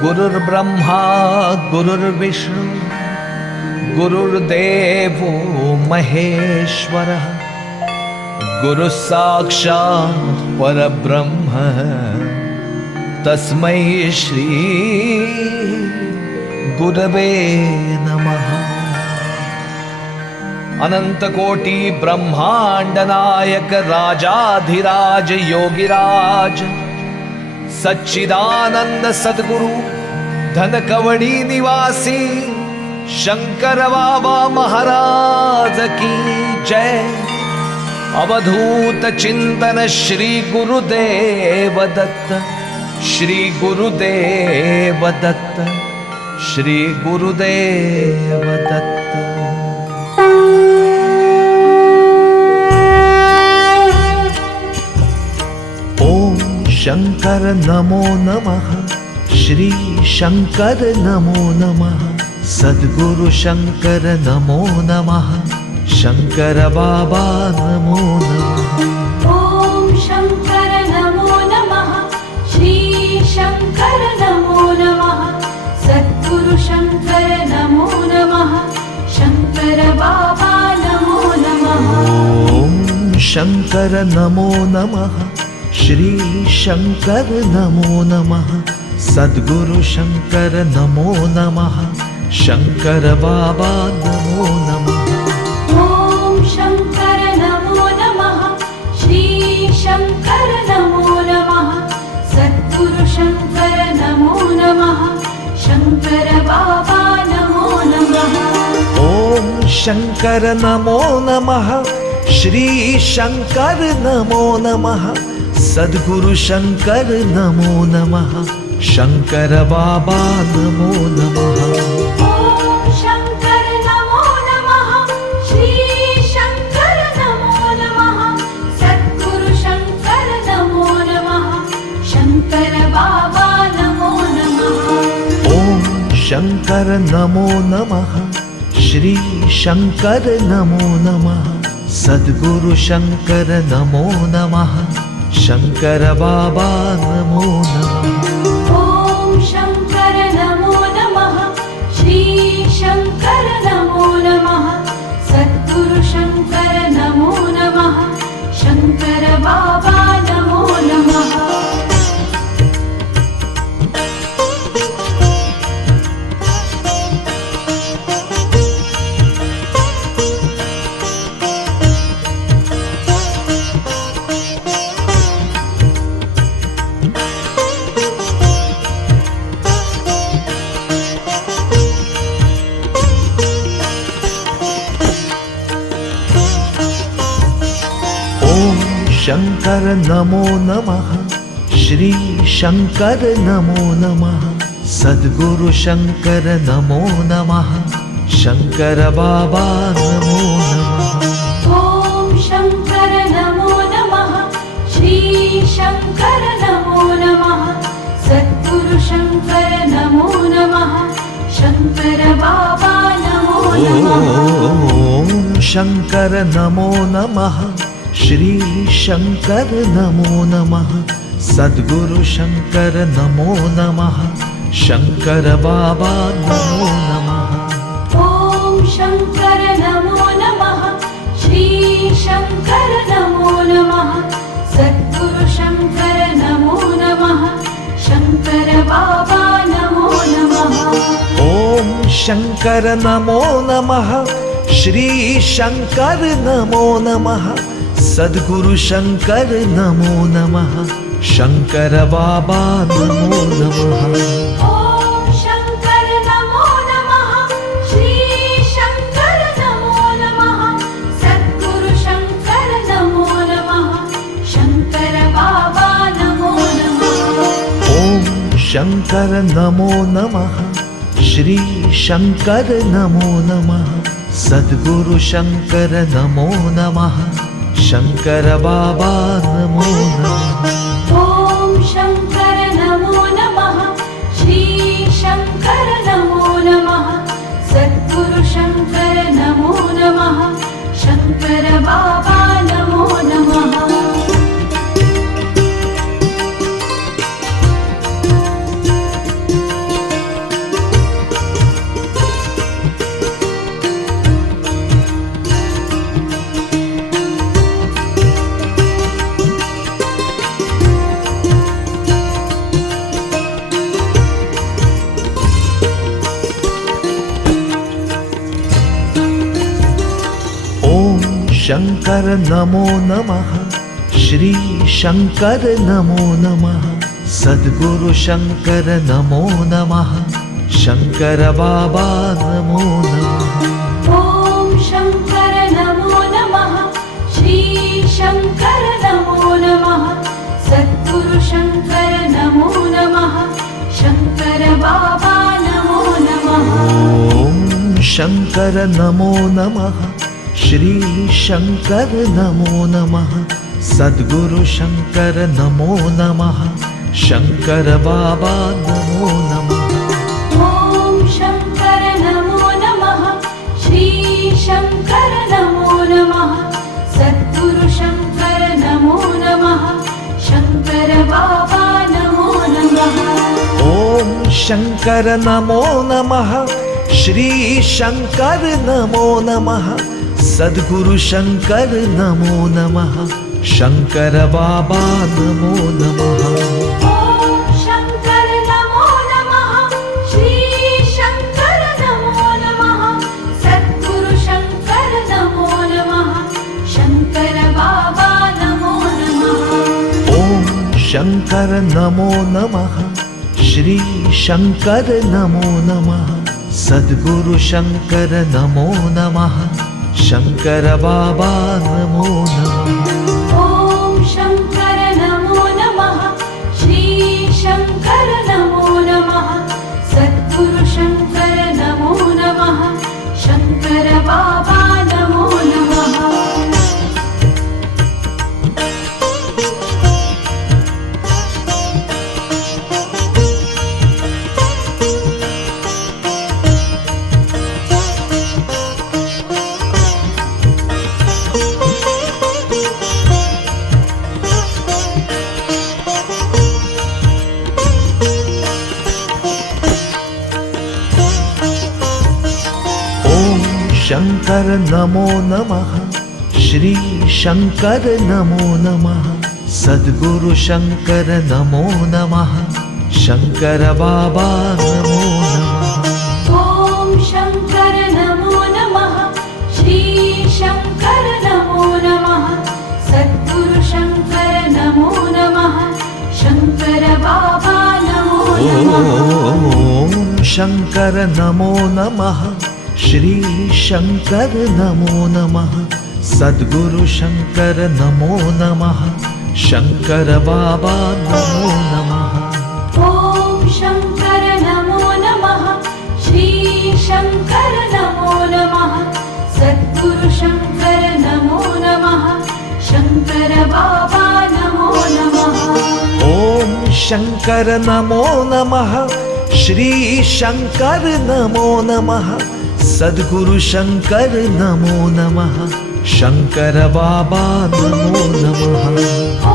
गुरुर्ब्रह्मा गुरुर्विष्णु गुरुर्देवो महेश्वरः। गुरुः साक्षात् परब्रह्म तस्मै श्री गुरवे नमः। अनन्तकोटि ब्रह्माण्डनायक राजाधिराज योगिराज सच्चिदानंद सद्गुरु धनकवडी निवासी शंकर बाबा महाराज की जय। अवधूत चिंतन श्री गुरुदेव दत्त श्री गुरुदेव दत्त श्री गुरुदेव दत्त शङ्कर नमो नमः श्री शङ्कर नमो नमः सद्गुरु शङ्कर नमो नमः शङ्कर बाबा नमो नमः। ॐ शङ्कर नमो नमः श्री शङ्कर नमो नमः सद्गुरु शङ्कर नमो नमः शङ्कर बाबा नमो नमः। ॐ शङ्कर नमो नमः श्री शङ्कर नमो नमः। सद्गुरु शङ्कर नमो नमः। शङ्कर बाबा नमो नमः। ॐ शङ्कर नमो नमः। श्री शङ्कर नमो नमः। सद्गुरु नमो नमः। शङ्कर बाबा नमो नमः। ॐ शङ्कर नमो नमः। श्री शङ्कर नमो नमः। सद्गुरु शङ्कर नमो नमः। शङ्कर बाबा नमो नमः। शङ्कर नमो नमः। श्री शङ्कर नमो नमः। सद्गुरु शङ्कर नमो नमः शङ्कर बाबा नमो नमः ॐ शङ्कर नमो नमः। श्री शङ्कर नमो नमः। सद्गुरु शङ्कर नमो नमः। शङ्कर बाबा नमो नमः। श्री शङ्कर नमो नमः। सद्गुरु शङ्कर नमो नमः। शङ्कर बाबा नमो नमः। ॐ शङ्कर नमो नमः। श्री शङ्कर नमो नमः। सद्गुरु शङ्कर नमो नमः। शङ्कर बाबा नमो नमः। ॐ शङ्कर नमो नमः श्री शङ्कर नमो नमः। सद्गुरु शङ्कर नमो नमः। शङ्कर बाबा नमो नमः। ॐ शङ्कर नमो नमः। श्री शङ्कर नमो नमः। सद्गुरु शङ्कर नमो नमः। शङ्कर बाबा नमो नमः। ॐ शङ्कर नमो नमः। श्री शङ्कर नमो नमः। सद्गुरु शङ्कर नमो नमः। शङ्कर बाबा नमो नमः। शङ्कर नमो नमः। श्री शङ्कर नमो नमः। सद्गुरु शङ्कर नमो नमः शङ्कर बाबा नमो नमः शङ्कर नमो नमः श्री शङ्कर नमो नमः सद्गुरु शङ्कर नमो नमः शङ्कर बाबा नमो नमः। ॐ शङ्कर नमो नमः श्री शङ्कर नमो नमः सद्गुरु शङ्कर नमो नमः शङ्कर बाबा नमो नमः। ॐ शङ्कर नमो नमः श्री शङ्कर नमो नमः। सद्गुरु शङ्कर नमो नमः। शङ्कर बाबा नमो नमः। ॐ शङ्कर नमो नमः। श्री शङ्कर नमो नमः। सद्गुरु शङ्कर नमो नमः। शङ्कर बाबा नमो नमः। ॐ शङ्कर नमो नमः। श्री शङ्कर नमो नमः। सद्गुरु शङ्कर नमो नमः। शङ्कर बाबा नमो नमः। शङ्कर नमो नमः। श्री शङ्कर नमो नमः। सद्गुरु शङ्कर नमो नमः शङ्कर बाबा नमो नमः शङ्कर नमो नमः। श्री शङ्कर नमो नमः। सद्गुरु शङ्कर नमो नमः। शङ्कर बाबा नमो नमः। ॐ शङ्कर नमो नमः। श्री शङ्कर नमो नमः। सद्गुरु शङ्कर नमो नमः। शङ्कर बाबा नमो नमः। ॐ शङ्कर नमो नमः श्री शङ्कर नमो नमः। सद्गुरु शङ्कर नमो नमः। शङ्कर बाबा नमो नमः। ॐ शङ्कर नमो नमः। श्री शङ्कर नमो नमः। सद्गुरु शङ्कर नमो नमः। शङ्कर बाबा नमो नमः। ॐ शङ्कर नमो नमः। श्री शङ्कर नमो नमः। सद्गुरु शङ्कर नमो नमः। शङ्कर बाबा नमो नमः। ॐ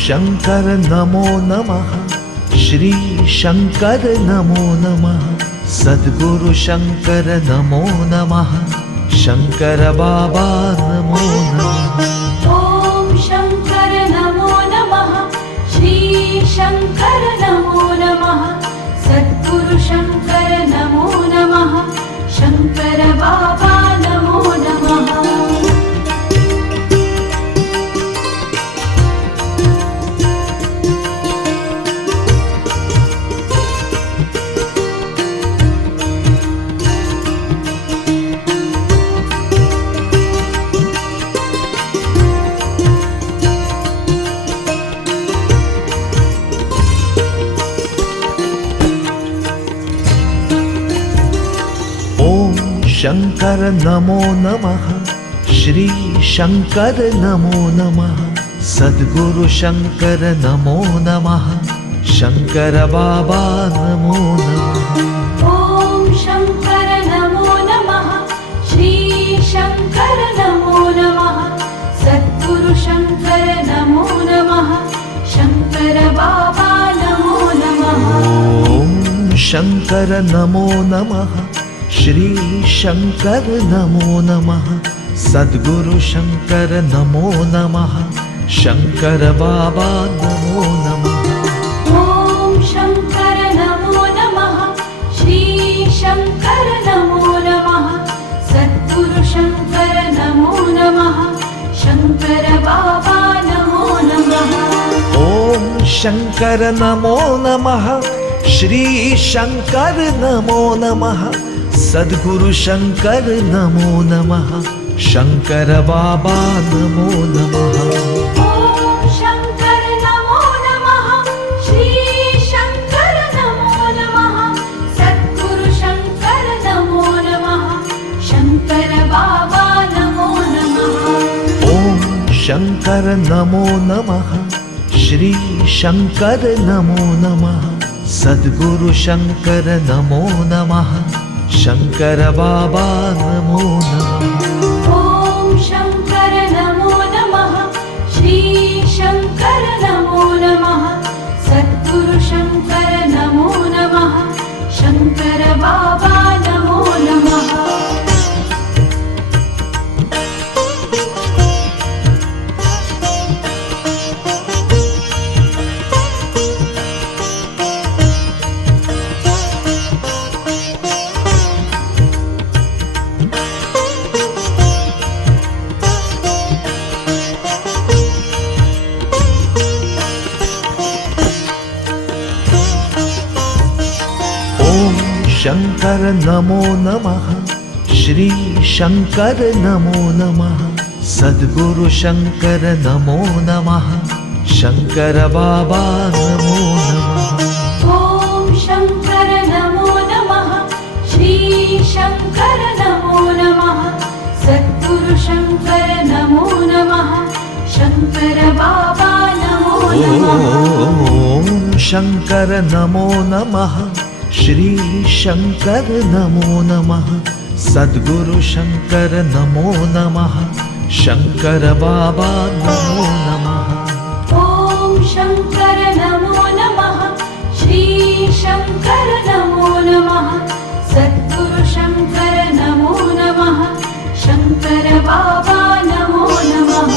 शङ्कर नमो नमः। श्री शङ्कर नमो नमः। सद्गुरु शङ्कर नमो नमः शङ्कर बाबा नमो नमो नमः श्री शङ्कर नमो नमः सद्गुरु शङ्कर नमो नमः शङ्कर बाबा नमो नमः। ॐ शङ्कर नमो नमः श्री शङ्कर नमो नमः सद्गुरु शङ्कर नमो नमः शङ्कर बाबा नमो नमः। ॐ शङ्कर नमो नमः श्री शङ्कर नमो नमः। सद्गुरु शङ्कर नमो नमः। शङ्कर बाबा नमो नमः। ॐ शङ्कर नमो नमः। श्री शङ्कर नमो नमः। सद्गुरु नमो नमः। शङ्कर बाबा नमो नमः। ॐ शङ्कर नमो नमः। श्री शङ्कर नमो नमः। सद्गुरु शङ्कर नमो नमः। शङ्कर बाबा नमो नमः। शङ्कर नमो नमः। श्री शङ्कर नमो नमः। सद्गुरु शङ्कर नमो नमः शङ्कर बाबा नमो शङ्कर नमो नमः। श्री शङ्कर नमो नमः। सद्गुरु शङ्कर नमो नमः। शङ्कर बाबा नमो नमः। ॐ शङ्कर नमो नमः। श्री शङ्कर नमो नमः। सद्गुरु शङ्कर नमो नमः। शङ्कर बाबा नमो नमः। ॐ शङ्कर नमो नमः श्री शङ्कर नमो नमः। सद्गुरु शङ्कर नमो नमः। शङ्कर बाबा नमो नमः। ॐ शङ्कर नमो नमः। श्री शङ्कर नमो नमः। सद्गुरु शङ्कर नमो नमः। शङ्कर बाबा नमो नमः।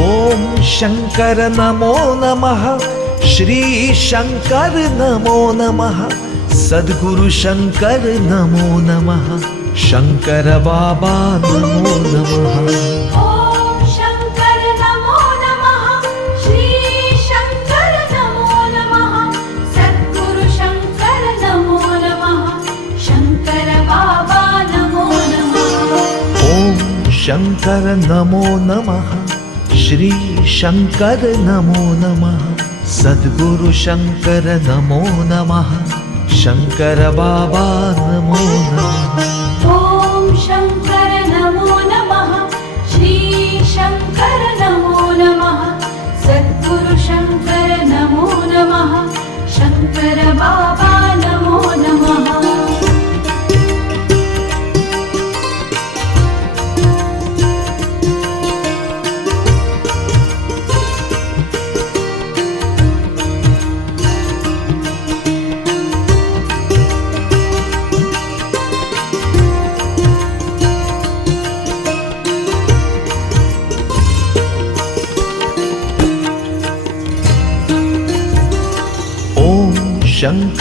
ॐ शङ्कर नमो नमः। श्री शङ्कर नमो नमः। सद्गुरु शङ्कर नमो नमः। शङ्कर बाबा नमो नमः। शङ्कर नमो नमः। श्री शङ्कर नमो नमः। सद्गुरु शङ्कर नमो नमः शङ्कर बाबा नमो ॐ शङ्कर नमो नमः श्री शङ्कर नमो नमः सद्गुरु शङ्कर नमो नमः शङ्कर बाबा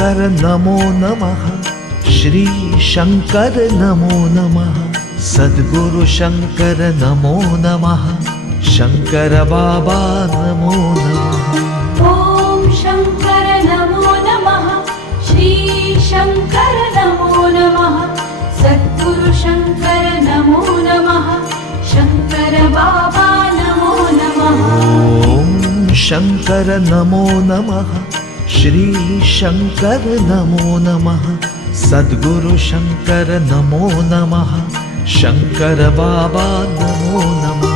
शङ्कर नमो नमः श्री शङ्कर नमो नमः सद्गुरु शङ्कर नमो नमः शङ्कर बाबा नमो नमः। ॐ शङ्कर नमो नमः श्री शङ्कर नमो नमः सद्गुरु शङ्कर नमो नमः शङ्कर बाबा नमो नमः। ॐ शङ्कर नमो नमः श्री शङ्कर नमो नमः। सद्गुरु शङ्कर नमो नमः। शङ्कर बाबा नमो नमः।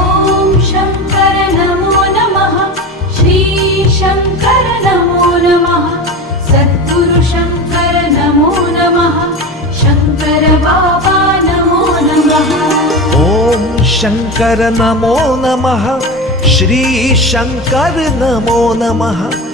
ॐ शङ्कर नमो नमः। श्री शङ्कर नमो नमः। सद्गुरु शङ्कर नमो नमः। शङ्कर बाबा नमो नमः। ॐ शङ्कर नमो नमः। श्री शङ्कर नमो नमः।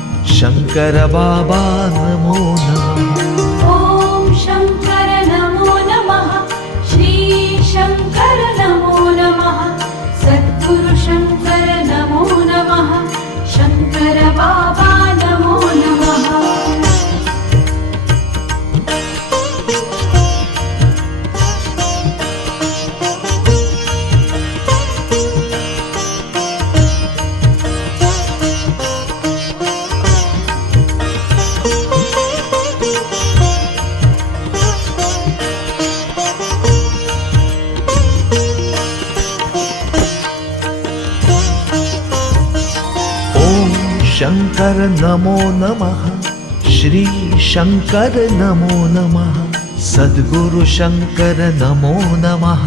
शङ्कर बाबा नमो नमः शङ्कर नमो नमः। श्री शङ्कर नमो नमः। सद्गुरु शङ्कर नमो नमः।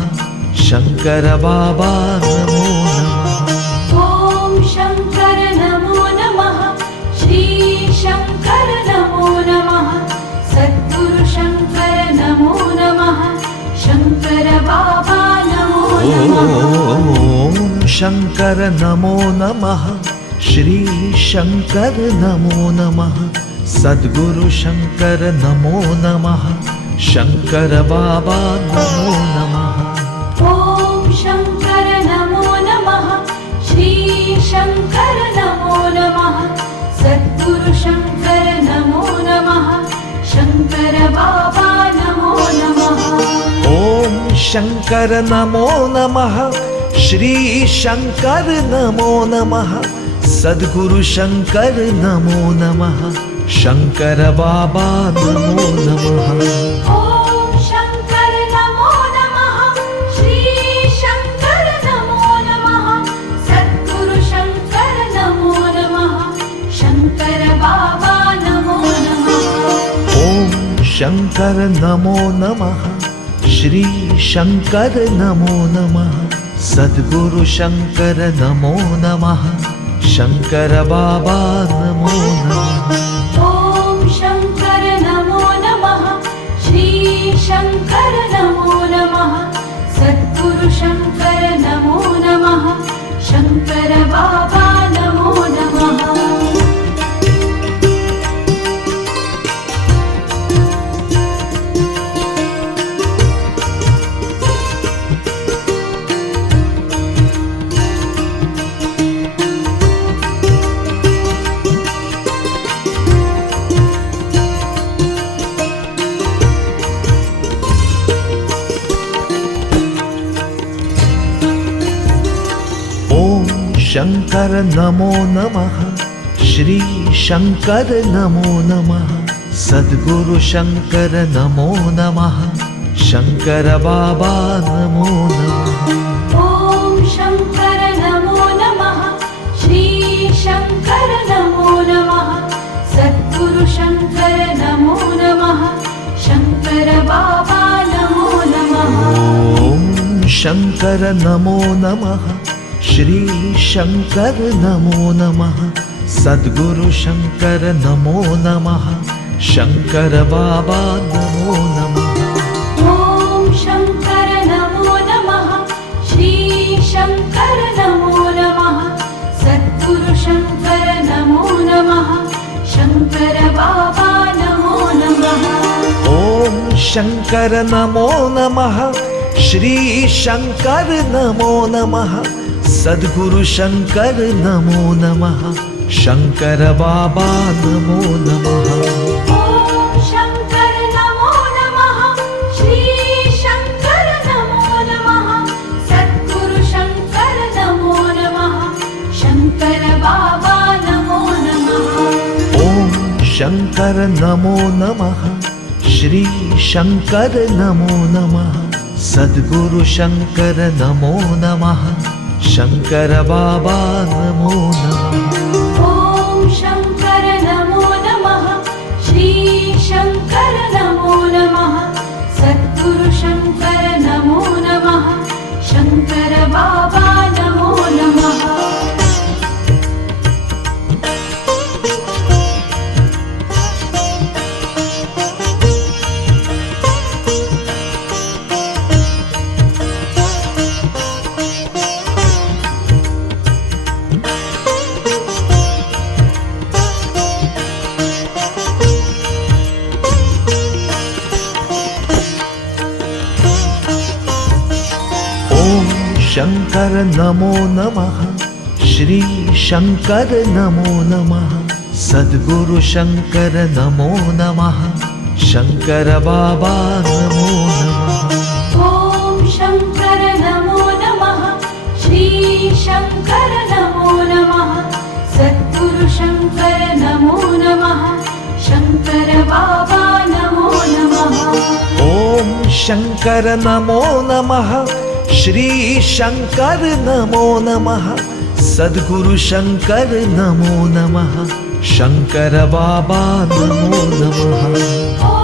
शङ्कर बाबा नमो नमः। ॐ शङ्कर नमो नमः। श्री शङ्कर नमो नमः। सद्गुरु शङ्कर नमो नमः। शङ्कर बाबा नमो नमः। ॐ शङ्कर नमो नमः श्री शङ्कर नमो नमः। सद्गुरु शङ्कर नमो नमः। शङ्कर बाबा नमो नमः। ॐ शङ्कर नमो नमः। श्री शङ्कर नमो नमः। सद्गुरु शङ्कर नमो नमः। शङ्कर बाबा नमो नमः। ॐ शङ्कर नमो नमः। श्री शङ्कर नमो नमः। सद्गुरु शङ्कर नमो नमः। शङ्कर बाबा नमो नमः। ॐ शङ्कर नमो नमः। श्री शङ्कर नमो नमः। सद्गुरु शङ्कर नमो नमः। शङ्कर बाबा नमो नमो नमः। श्री शङ्कर नमो नमः। सद्गुरु शङ्कर नमो नमः। शङ्कर बाबा नमो नमः। ॐ शङ्कर नमो नमः। श्री शङ्कर नमो नमः। सद्गुरु शङ्कर नमो नमः। शङ्कर बाबा नमो नमः। ॐ शङ्कर नमो नमः। श्री शङ्कर नमो नमः। सद्गुरु शङ्कर नमो नमः। शङ्कर बाबा नमो नमः। ॐ शङ्कर नमो नमः। श्री शङ्कर नमो नमः। सद्गुरु नमो नमः। शङ्कर बाबा नमो नमः। ॐ शङ्कर नमो नमः। श्री शङ्कर नमो नमः। सद्गुरु शङ्कर नमो नमः। शङ्कर बाबा नमो नमः। शङ्कर नमो नमः। श्री शङ्कर नमो नमः। सद्गुरु शङ्कर नमो नमः शङ्कर बाबा नमो नमः शङ्कर नमो नमः। सद्गुरु शङ्कर नमो नमः। शङ्कर बाबा नमो नमः। ॐ शङ्कर नमो नमः। श्री शङ्कर नमो नमः। सद्गुरु शङ्कर नमो नमः। शङ्कर बाबा नमो नमः। ॐ शङ्कर नमो नमः। श्री शङ्कर नमो नमः। सद्गुरु शंकर नमो नमः शंकर बाबा नमो नमः।